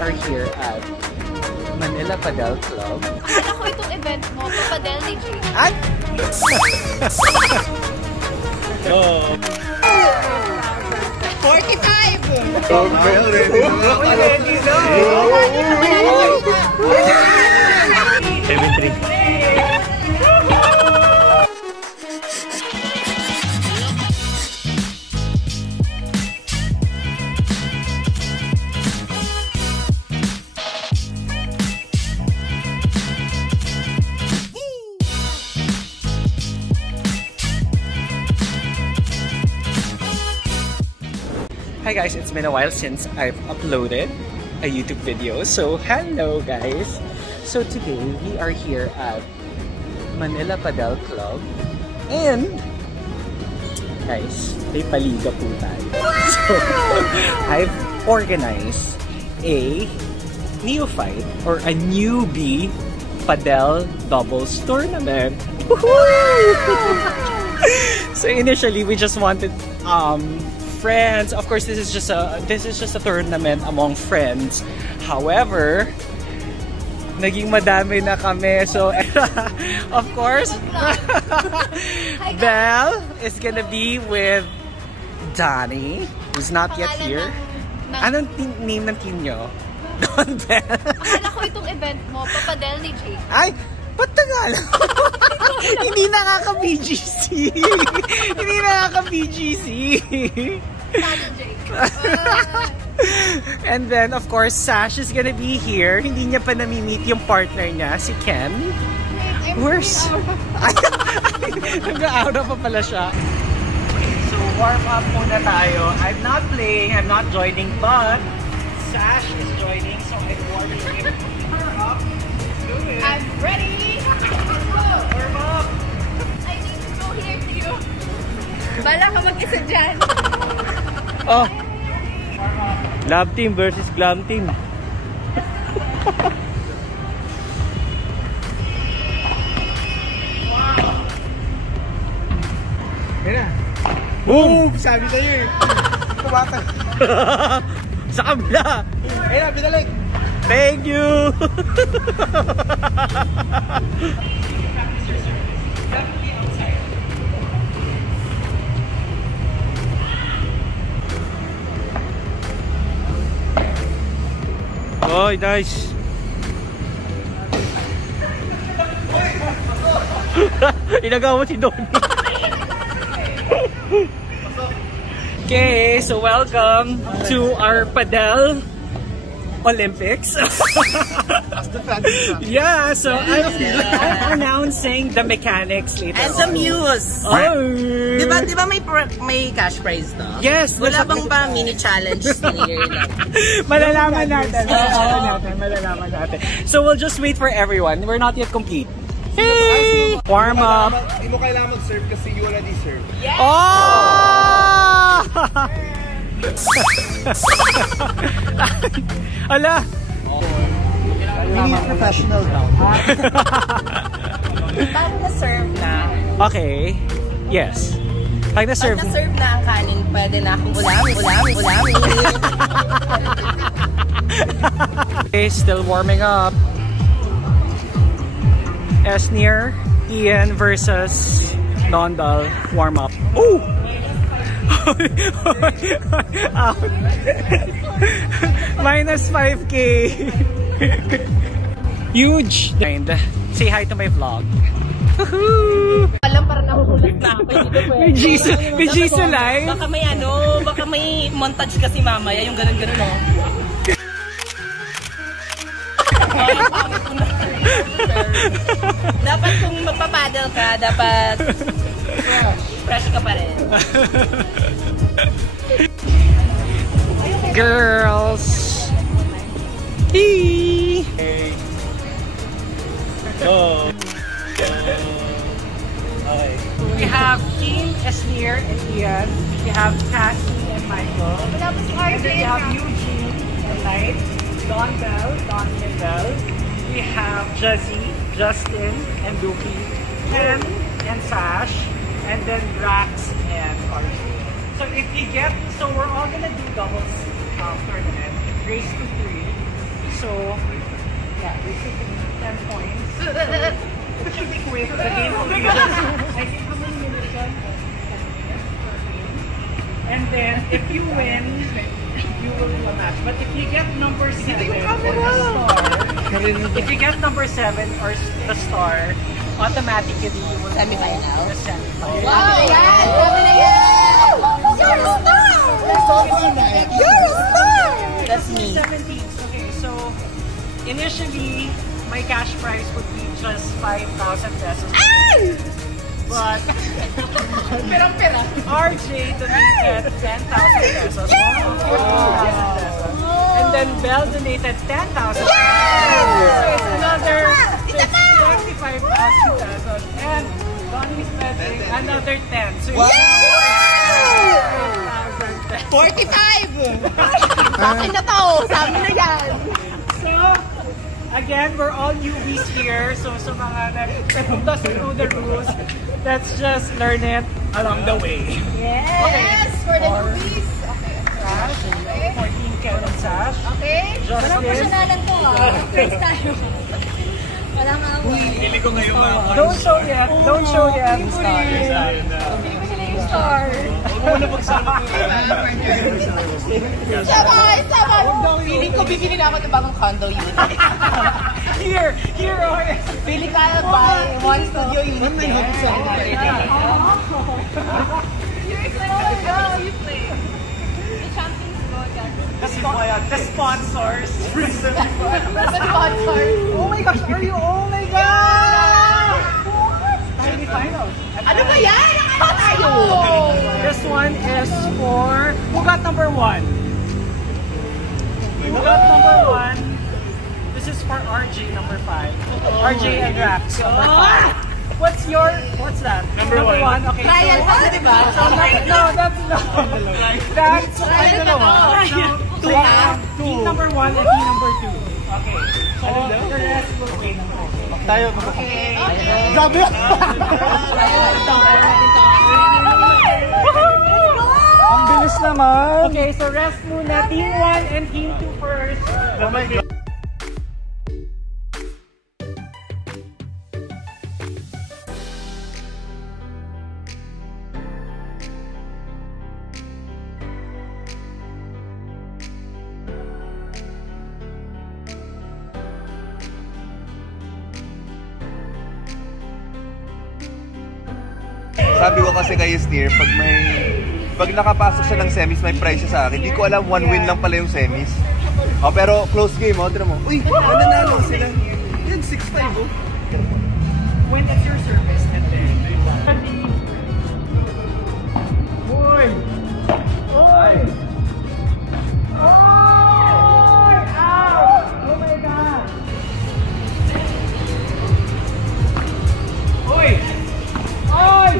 are here at Manila Padel Club. Akala ko itong event mo, papadel ni Jake. Ay! Oh. 45! Ready na! 7-3. Hi guys, it's been a while since I've uploaded a YouTube video. So hello guys! So today we are here at Manila Padel Club and guys, may paliga po tayo. So I've organized a neophyte or a newbie padel doubles tournament. So initially we just wanted friends. Of course, this is just a tournament among friends. However, naging madami na kami. So, of course, Belle is gonna be with Donnie, who's not yet here. Anong name ng team nyo? Don Belle. Akala ko itong event mo, papadel ni Jake. Ay! Ba't Tagalog? Hindi nakaka-BGC. Hindi nakaka-BGC. And then, of course, Sash is gonna be here. Hindi niya pa nami-meet yung partner niya, si Ken. Where's... Nag-out pa pala siya. So, warm up muna tayo. I'm not playing, I'm not joining, but Sash is joining, so I'm warming her up. I'm ready! Warm up! I need to go here to you. Bala ka mag-isa dyan. Oh! Love team versus glam team. Yan na. Boom! Sabi sa'yo eh. Kumatang. Sa kabila! Ayun na, binalik. Thank you! Oh, nice! Inagawa mo si Donnie. Okay, so welcome to our Padel Olympics. Yeah, so I'm announcing the mechanics later. And the muse. Oh. Di ba may cash prize to? Yes. Wala bang ba mini challenge here? Malalaman natin. Malalaman natin. So we'll just wait for everyone. We're not yet complete. Hey! Warm up. Hindi mo kailangan mag-serve kasi you already serve. Yes! Oh! Ala! We need professional now. Pag na-serve na, Okay. Yes. Pag na-serve na ang kanin, pwede na akong ulamin. Okay, still warming up. Esnir, Ian versus Dondal. Warm up. Ooh! Out. Minus 5K. Huge. Say hi to my vlog. Alam, parang nahuhulat na ako dito. May Jesus live. Baka may montage kasi mamaya, yung ganun-ganun, no? Dapat kung magpapadel ka, dapat fresh ka pa rin. Girls. Hey. Oh. We have Team Esnir and Ian. We have Cassie and Michael. And then we have Eugene and Light. Don Bell, Donnie and Bell. We have Jazzy, Justin, and Luki. Ken and Sash. And then Rax and RJ. So if you get, so we're all gonna do doubles tournament. Race to 3. so yeah, basically 10 points. It should be quick. The game will be just, I think how many minutes on? And then if you win, you will do a match. But if you get number 7 or the star, if you get number 7 or the star, automatically you will Semi-final. go to the semi-final. Wow! Yan! Sabi na yan! You're a star! You're a star! That's me. 17. Okay, so initially my cash prize would be just 5,000 pesos. But Perang-pera. RJ donated 10,000 pesos. And then Belle donated 10,000 pesos. Another 25,000 pesos. And Donnie spending another 10. So Wow! 45,000 pesos. 45! Akin na to! Sabi na yan! So, again, we're all newbies here. So, sa mga who doesn't know the rules, let's just learn it along the way. Yes! For the newbies. Sash, 14 Kevin Sash. Okay? Justin. Walang pasyonalan to ah. First tayo. Wala nga ako. Don't show yet. Don't show yet. Hindi mo sila yung star. Sabay! Sabay! Feeling ko bibili na ako ng bagong condo unit. Here! Here! Feeling ka buy one studio unit there. You're excited to go. You play. The champions go again. The sponsors. The sponsor. Oh my gosh, are you? Oh my gosh! Semi-finals. Ano ba yan? Ano tayo? This one is for who got number 1? Who got number 1? This is for RJ number 5. RJ and Raps number 5. What's that? Number 1. Okay. Trial pa, di ba? No, that's not. That's team number 1 and team number 2. Okay. So the rest will wait. Tayo. Okay. Grabe! Ang bilis naman! Okay, so rest muna. Team 1 and team 2 first. Oh my God! Sabi ko kasi kay Sneer, pag nakapasok siya ng semis, may prize siya sa akin. Hindi ko alam, 1 win lang pala yung semis. Oh, pero close game, oh. Tira mo. Uy, mananalo sila. Yan, 6-5, oh. When it's your service, and then Oy! Oy! Oy! Ow! Oh my God! Oy! Oy!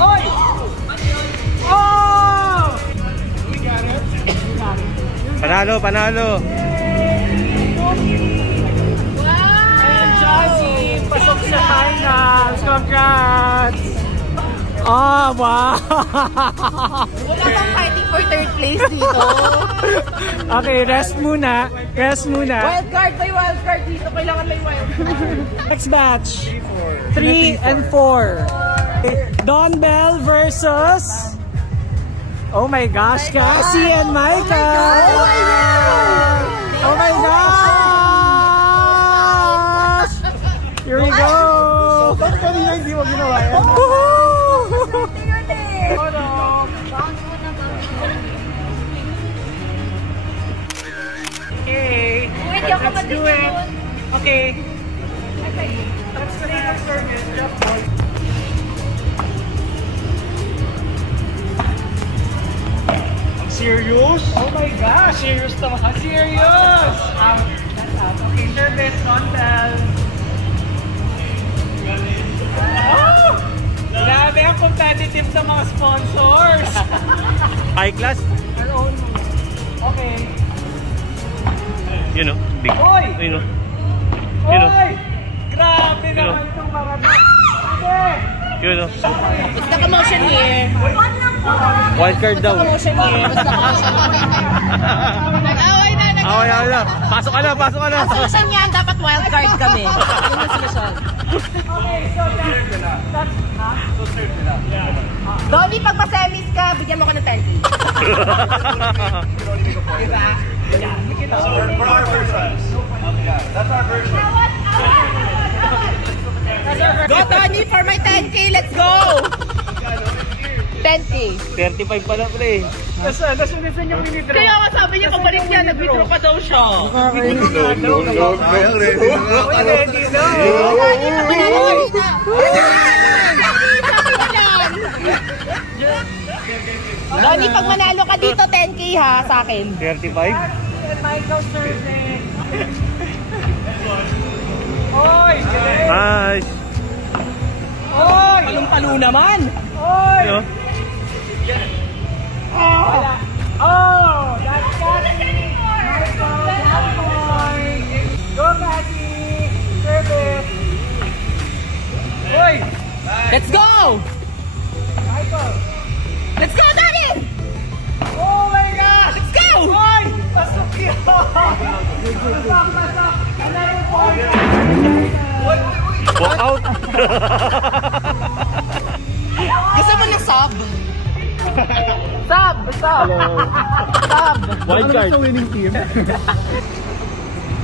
Oy! Oh! We got it. We got it. Panalo, panalo. And Josie, pasok sa finals. Congrats! Oh, wow! Wala kang fighting for third place dito. Okay, rest muna. Rest muna. Wildcard, may wildcard dito. Kailangan may wildcard. Next match. 3 and 4. Don Bell versus... Oh my gosh, Cassie and Micah! Oh my gosh! Here we go! Bakit kanina hindi mo ginawa yan? Okay, let's do it. Okay. Let's take a service. Jump ball. Serious? Oh my gosh! Serious naman. Serious! Out. That's out. Okay, service, Don Bell. Oh! Grabe ang competitive sa mga sponsors. High class. Our own. Okay. You know, big. Oy! You know. You know. Oy! Grabe You know. naman itong mga okay. You know. It's the commotion here. Wildcard daw. Commotion here. It's the commotion. kaya na. Pasok ka na, pasok ka na. Ang solusyon niyan, dapat wildcard kami. Yun ang solusyon. Okay, so that's So serve nila. Donnie, pag ma-semis ka, bigyan mo ko ng 10K. Diba? For our version. Yeah, that's our version. Go, Donnie, for my 10K. Let's go! 10K. 35 pala pre. Nasaan yung mini-draw? Kaya nga sabi niya, pabalik niya, nag-withdraw pa daw siya. Sayang, ready na. Ready na. Donnie, pag manalo ka dito, 10K ha, sa akin. 35? And Michael serving. Oy! Nice. Oy! Palong-palo naman. Oy! Yo. Wala. Oh! That's Cassie! Michael, that boy! Go, Cassie! Service! Oy! Let's go! Michael! Let's go, Donnie! Oh my gosh! Let's go! Oy! Pasok yun! Pasok! Another point! Walk out. Gusto mo ng sub? Sub! Sub! Sub! Wild card.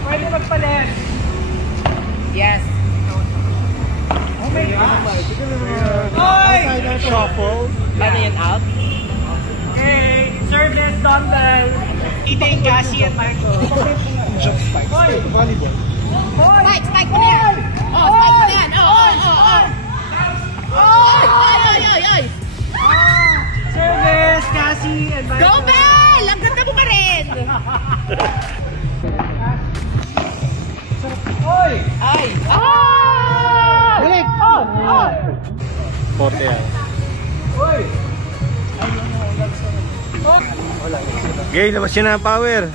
Pwede magpalit! Yes. Oh my gosh! Oy! Shuffle. Ano yan, out? Okay, service, dumbbell. Eating Cassie and Michael. Oy! Spike! Spike mo na yan! Oh, spike mo na yan! Oh! Ay! Service, Cassie and Michael. Go, Bell! Ang ganda mo pa rin! Oy! Ay! Balik! Oh! Forte yan. Oy! Okay, labas yun na ang power.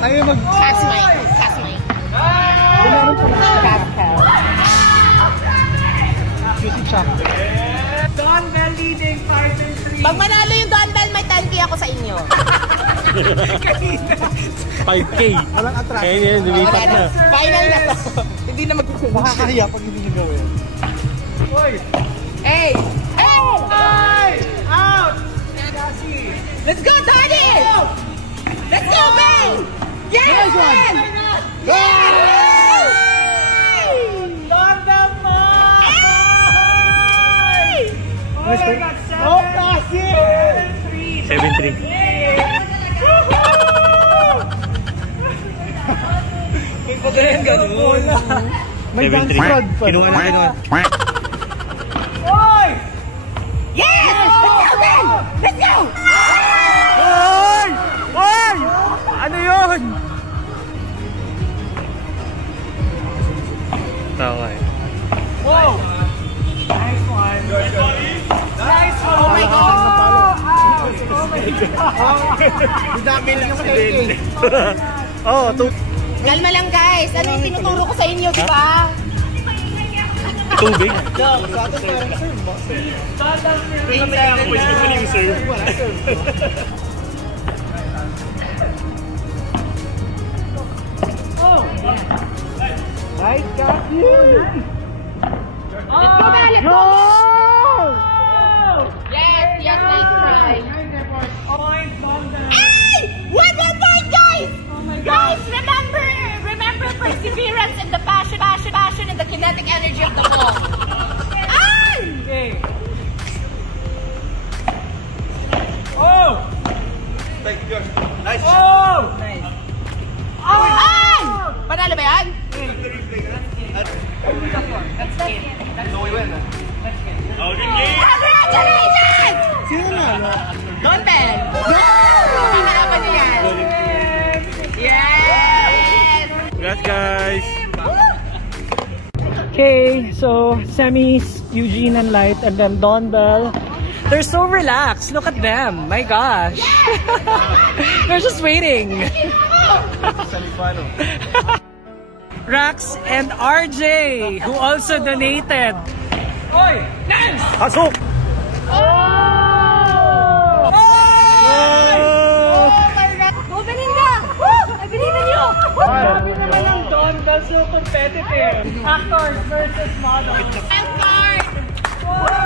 Ano lang? Cast mic. Cast mic. Cast cow. Dumbbell leading, partner 3. Pag manalo yung dumbbell, may 10K ako sa inyo. 5K. Walang attract. Kaya yun, lumipat na. Final na to. Hindi na mag-susunod. Nakakahiya pag hindi nyo gawin. Oy! Hey! Hey! Oy! Out! Cassie! Let's go, Donnie! Let's go, Bell! Yes! Bell! Dumbbell mo! Oh my God, 7! Oh, Cassie! 7-3. May pagkain ganun. 7-3. Kinuha na. Oy! Yes! Let's go, Bell! Let's go! Oy! Oy! Ano yun? Tama eh. Whoa! Nice one. Nice one. Oh my God! Oh my God. Oh, Kalma lang, guys. Ano yung tinuturo ko sa inyo, di ba? tubig. Nice, Cassie. Let's go, Bell! Let's go! Yes, nice try. Point, Bondel. Hey! One more point, guys! Guys, remember perseverance and the passion and the kinetic energy of the ball. Ay! Okay. Oh! Nice. Oh! Nice. Ay! Panalo ba yan? So we win. Congratulations! Don't tell. Pangalapan niyo yan. Yes! Congrats guys! Okay, so semis, Eugene and Light, and then Don Bell. They're so relaxed. Look at them. My gosh. They're just waiting. Rax and RJ, who also donated. Oy! Nice! Pasok! Oh! Oh! Oh my God! Go, Belinda! so competitive. Actors versus models. Wild card!